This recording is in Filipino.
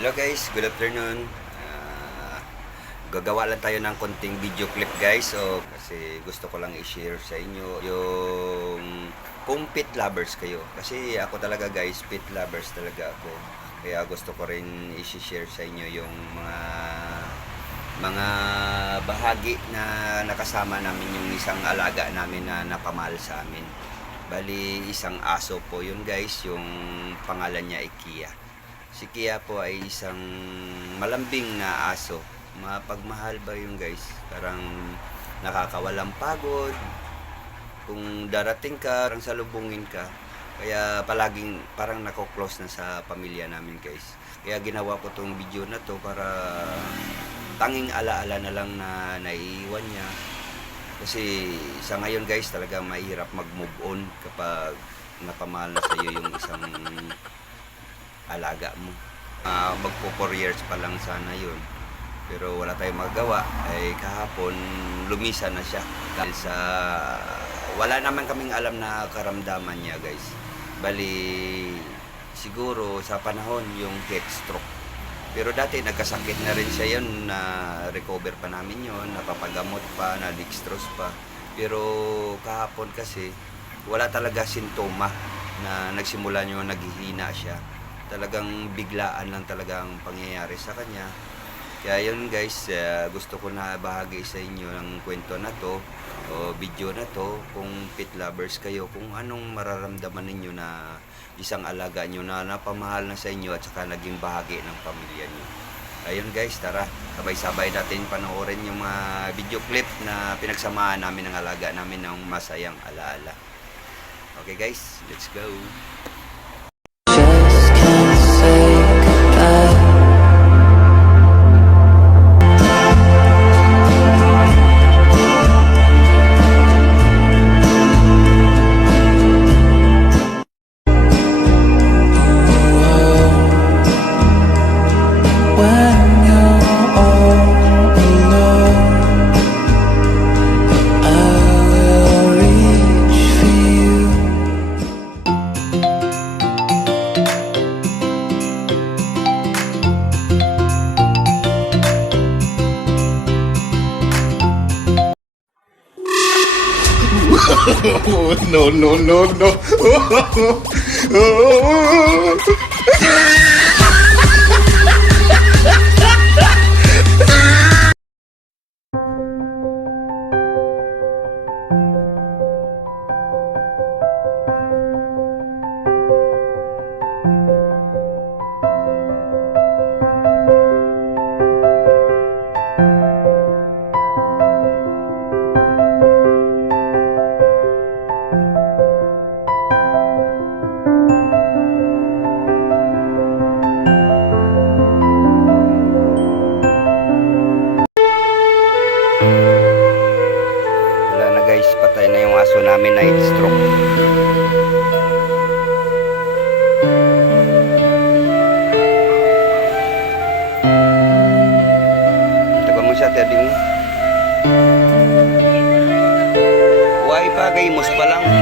Hello guys, good afternoon. Ah, gagawa lang tayo ng konting video clip guys. So, kasi gusto ko lang i-share sa inyo yung kung pet lovers kayo. Kasi ako talaga guys, pet lovers talaga ako. Kaya gusto ko rin i-share sa inyo yung mga mga bahagi na nakasama namin yung isang alaga namin na napamahal sa amin. Bali, isang aso po yun guys, yung pangalan niya Kia. Si Kia po ay isang malambing na aso. Mapagmahal ba yun guys? Parang nakakawalang pagod. Kung darating ka, parang salubungin ka. Kaya palaging parang nako-close na sa pamilya namin guys. Kaya ginawa ko tong video na to para tanging alaala na lang na naiiwan niya. Kasi sa ngayon guys, talaga mahirap mag-move on kapag napamahal na sa iyo yung isang alaga mo. Ah, magpo 4 years pa lang sana yun. Pero wala tayong magawa. Ay kahapon, lumisa na siya. Dahil sa... Wala naman kaming alam na karamdaman niya guys. Bali, siguro sa panahon yung heat stroke. Pero dati nagkasakit na rin siya yun na recover pa namin yun, napapagamot pa, na dextrose pa. Pero kahapon kasi wala talaga sintoma na nagsimula nyo naghihina siya. Talagang biglaan lang talagang pangyayari sa kanya. Kaya yun guys, eh, gusto ko na bahagi sa inyo ng kwento na to o video na to kung pet lovers kayo, kung anong mararamdaman ninyo na isang alaga nyo na napamahal na sa inyo at saka naging bahagi ng pamilya nyo. Ayun guys, tara, sabay-sabay natin panoorin yung mga video clip na pinagsamahan namin ng alaga namin ng masayang alaala. Okay guys, let's go! No, no, no, no, aso namin na heat stroke. Tagal mo siya, teddy mo. Why pa kay mas pa lang.